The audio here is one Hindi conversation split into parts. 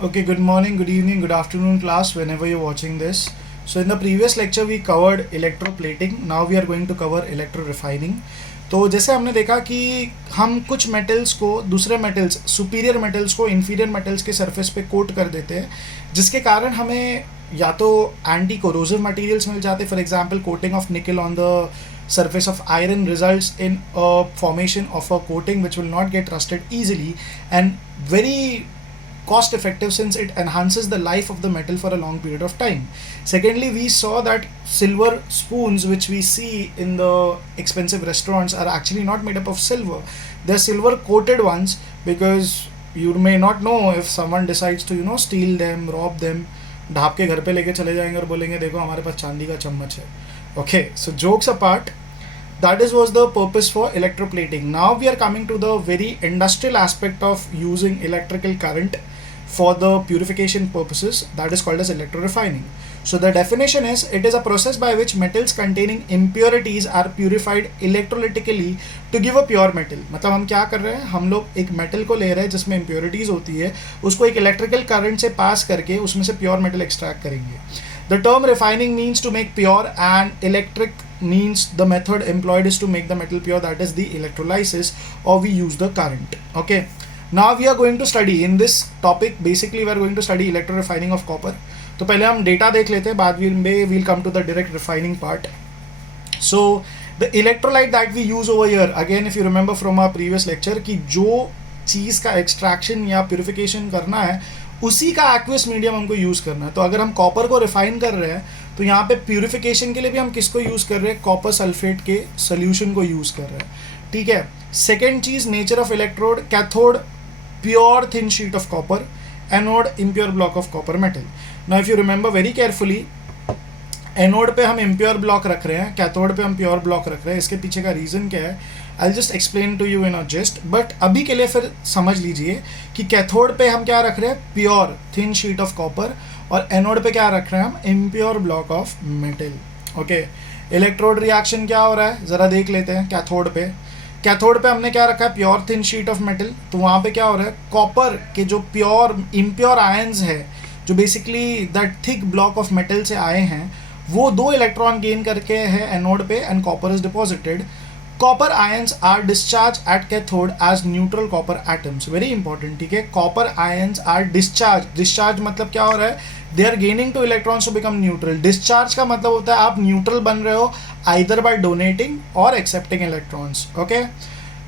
Okay, good morning, good evening, good afternoon, class, whenever you're watching this. So, in the previous lecture, we covered electroplating. Now, we are going to cover electro-refining. तो जैसे हमने देखा कि हम कुछ मेटल्स को दूसरे मेटल्स सुपीरियर मेटल्स को इन्फीरियर मेटल्स के सरफेस पे कोट कर देते हैं, जिसके कारण हमें या तो एंटी कोरोसिव मटेरियल्स मिल जाते हैं. फॉर एग्जांपल, कोटिंग ऑफ निकल on the surface of iron results in a formation of a coating which will not get rusted easily and very cost effective since it enhances the life of the metal for a long period of time. Secondly, we saw that silver spoons which we see in the expensive restaurants are actually not made up of silver. They're silver coated ones because you may not know if someone decides to steal them, rob them, ढाप के घर पे लेके चले जाएंगे और बोलेंगे देखो हमारे पास चांदी का चम्मच है. Okay, so jokes apart, that is was the purpose for electroplating. Now we are coming to the very industrial aspect of using electrical current for the purification purposes, that is called as electrorefining. So the definition is, it is a process by which metals containing impurities are purified electrolytically to give a pure metal. मतलब हम क्या कर रहे हैं, हम लोग एक मेटल को ले रहे हैं जिसमें impurities होती है, उसको एक इलेक्ट्रिकल करंट से पास करके उसमें से प्योर मेटल एक्सट्रैक्ट करेंगे. The term refining means to make pure and electric means the method employed is to make the metal pure, that is the electrolysis, or we use the current. Okay, now we are going to study in this topic, basically we are going to study electrorefining of copper. तो पहले हम डेटा देख लेते हैं, बाद में we'll come to the direct refining part. So the electrolyte that we use over here, again if you remember from our previous lecture, कि जो चीज़ का एक्सट्रैक्शन या प्यूरिफिकेशन करना है उसी का एक्वियस मीडियम हमको यूज़ करना है. तो अगर हम कॉपर को रिफाइन कर रहे हैं तो यहाँ पे प्यूरिफिकेशन के लिए भी हम किसको यूज़ कर रहे हैं, कॉपर सल्फेट के सोल्यूशन को यूज़ कर रहे हैं. ठीक है. Second cheese, nature of electrode, cathode pure thin sheet of copper, anode impure block of copper metal. Now if you remember very carefully, anode पे हम इम्प्योर ब्लॉक रख रहे हैं, कैथोड पे हम प्योर ब्लॉक रख रहे हैं. इसके पीछे का रीज़न क्या है, I just explain to you in a just, but अभी के लिए फिर समझ लीजिए कि कैथोड पे हम क्या रख रहे हैं, pure thin sheet of copper, और एनोड पे क्या रख रहे हैं हम, impure block of metal. Okay, electrode reaction क्या हो रहा है ज़रा देख लेते हैं. कैथोड पे हमने क्या रखा है, pure thin sheet of metal. तो वहाँ पे क्या हो रहा है, कॉपर के जो प्योर इम्प्योर आयंस है, जो basically that thick block of metal से आए हैं, वो 2 इलेक्ट्रॉन गेन करके है एनोड पे and copper is deposited. Copper ions are discharged at cathode as neutral copper atoms. Very important. ठीक है, copper ions are discharged. Discharge मतलब क्या हो रहा है, they are gaining 2 electrons to become neutral. Discharge का मतलब होता है आप neutral बन रहे हो either by donating or accepting electrons. Okay.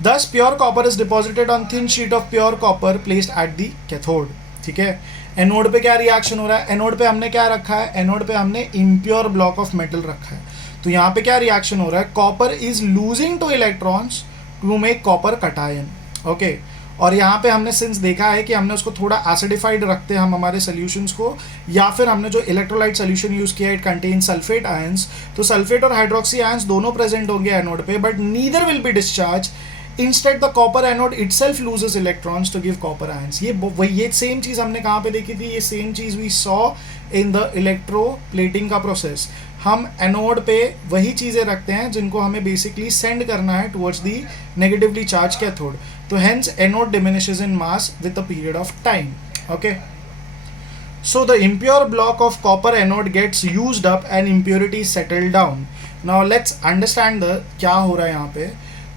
Thus pure copper is deposited on thin sheet of pure copper placed at the cathode. ठीक है. एनोड पे क्या रिएक्शन हो रहा है, एनोड पे हमने क्या रखा है, एनोड पे हमने इम्प्योर ब्लॉक ऑफ मेटल रखा है. तो यहाँ पे क्या रिएक्शन हो रहा है, copper is losing 2 electrons to make copper cation. Okay, और यहाँ पे हमने सिंस देखा है कि हमने उसको थोड़ा एसिडिफाइड रखते हैं हम हमारे सोल्यूशंस को, या फिर हमने जो इलेक्ट्रोलाइट सोल्यूशन यूज़ किया इट कंटेन सल्फेट आयंस. तो सल्फेट और हाइड्रोक्सी आयंस दोनों प्रेजेंट होंगे एनोड पे, but neither will be discharge. Instead the copper anode itself loses electrons to give copper ions. ये सेम चीज़ हमने कहाँ पे देखी थी, ये same cheese we saw in the electroplating का प्रोसेस. हम एनोड पे वही चीज़ें रखते हैं जिनको हमें बेसिकली सेंड करना है towards the negatively charge cathode. तो hence anode diminishes in mass with a period of time. Okay, so the impure block of copper anode gets used up and impurities settle down. Now let's understand the क्या हो रहा है यहाँ पे.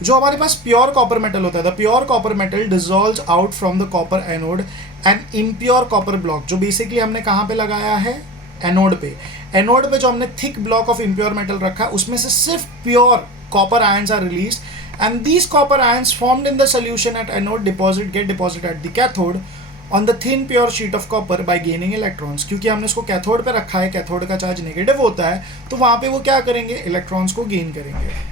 जो हमारे पास प्योर कॉपर मेटल होता है, the pure copper metal dissolves out from the copper anode and impure copper block, जो बेसिकली हमने कहाँ पे लगाया है, एनोड पे. एनोड पे जो हमने thick block of impure metal रखा है उसमें से सिर्फ pure copper ions are released and these copper ions formed in the solution at anode get deposit at the cathode on the thin pure sheet of copper by gaining electrons. क्योंकि हमने इसको कैथोड पे रखा है, कैथोड का चार्ज नेगेटिव होता है, तो वहाँ पे वो क्या करेंगे, इलेक्ट्रॉन्स को गेन करेंगे.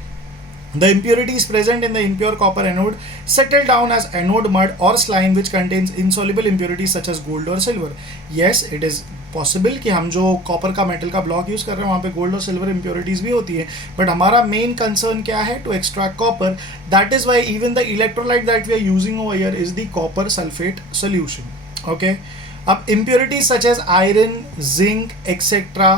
The impurities present in the impure copper anode settle down as anode mud or slime which contains insoluble impurities such as gold or silver. Yes, it is possible कि हम जो कॉपर का मेटल का ब्लॉक यूज़ कर रहे हैं वहाँ पे गोल्ड और सिल्वर impurities भी होती है, बट हमारा मेन कंसर्न क्या है, to extract copper. That is why even the electrolyte that we are using over here is the copper sulphate solution. Okay, अब impurities such as iron, zinc, etc.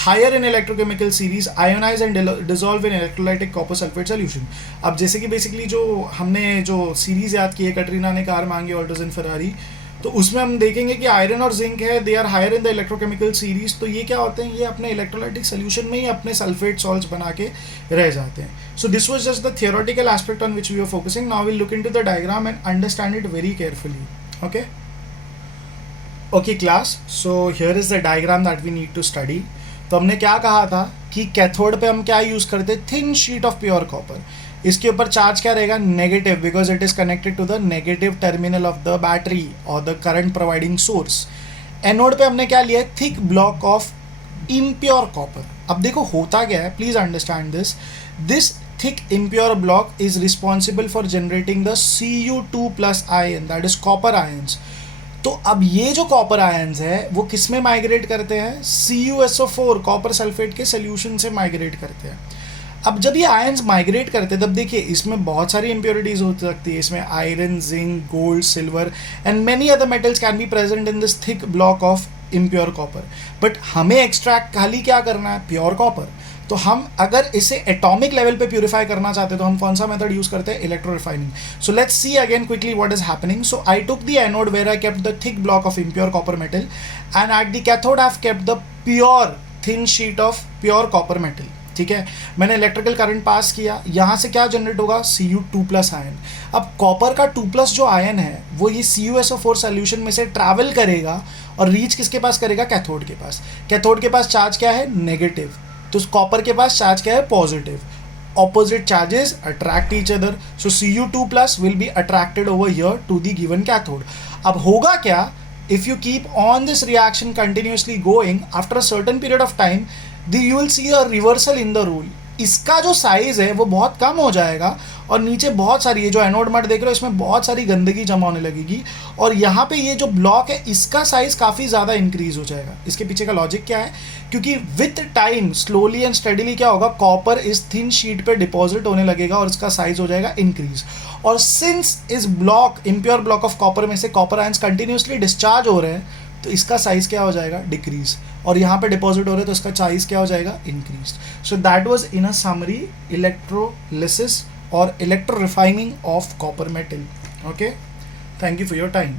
higher in electrochemical series ionize and dissolve in electrolytic copper sulfate solution. अब जैसे कि बेसिकली जो हमने जो सीरीज याद की है, कटरीना ने कार मांगी, ऑल्टोजन फरारी, तो उसमें हम देखेंगे कि आयरन और जिंक है, they are higher in the electrochemical series. तो ये क्या होते हैं, ये अपने इलेक्ट्रोलाइटिक सोल्यूशन में ही अपने सल्फेट सॉल्ट्स बना के रह जाते हैं। So this was just the theoretical aspect on which we are focusing. Now will look into the diagram and understand it very carefully. Okay okay class, so here is the diagram that we need to study. तो हमने क्या कहा था कि कैथोड पे हम क्या यूज़ करते हैं, thin sheet of pure copper. इसके ऊपर चार्ज क्या रहेगा, negative, because it is connected to the negative terminal of the battery और the current providing source. Anode पे हमने क्या लिया है, thick block of impure copper. अब देखो होता क्या है, please understand this. This thick impure block is responsible for generating the Cu2+ ion, that is copper ions. तो अब ये जो कॉपर आयन्स है वो किस में माइग्रेट करते हैं, CuSO4 कॉपर सल्फेट के सोल्यूशन से माइग्रेट करते हैं। अब जब ये आयन्स माइग्रेट करते हैं तब देखिए इसमें बहुत सारी इम्प्योरिटीज हो सकती है। इसमें iron, zinc, gold, silver and many other metals can be present in this thick block of impure copper. But हमें एक्सट्रैक्ट खाली क्या करना है, प्योर कॉपर। तो हम अगर इसे एटॉमिक लेवल पे प्यूरिफाई करना चाहते हैं तो हम कौन सा मेथड यूज करते हैं, electro refining. So let's see again quickly what is happening. So I took the anode where I kept the thick block of impure copper metal and at the cathode I have kept the pure thin sheet of pure copper metal. ठीक है, मैंने इलेक्ट्रिकल करंट पास किया, यहाँ से क्या जनरेट होगा, Cu2+ आयन। अब कॉपर का 2+ जो आयन है वो ये CuSO4 सोल्यूशन में से ट्रैवल करेगा और रीच किसके पास करेगा, कैथोड के पास। कैथोड के पास चार्ज क्या है, नेगेटिव, तो कॉपर के पास चार्ज क्या है, positive. Opposite charges attract each other, so Cu2+ will be attracted over here to the given cathode. अब होगा क्या, if you keep on this reaction continuously going, after a certain period of time you will see a reversal in the rule। इसका जो साइज है वो बहुत कम हो जाएगा और नीचे बहुत सारी, ये जो एनोड मट देख रहे हो इसमें बहुत सारी गंदगी जमा होने लगेगी और यहाँ पे ये जो ब्लॉक है इसका साइज काफ़ी ज़्यादा इंक्रीज हो जाएगा। इसके पीछे का लॉजिक क्या है, क्योंकि with time slowly and steadily क्या होगा, कॉपर इस थिन शीट पे डिपॉजिट होने लगेगा और इसका साइज हो जाएगा इंक्रीज। और सिंस इस block, impure block of copper में से कॉपर आयंस कंटिन्यूसली डिस्चार्ज हो रहे हैं तो इसका साइज क्या हो जाएगा, डिक्रीज। और यहाँ पे डिपॉजिट हो रहे हैं तो इसका साइज क्या हो जाएगा, increase. So that was in a summary electrolysis और electro refining of copper metal. Okay, thank you for your time.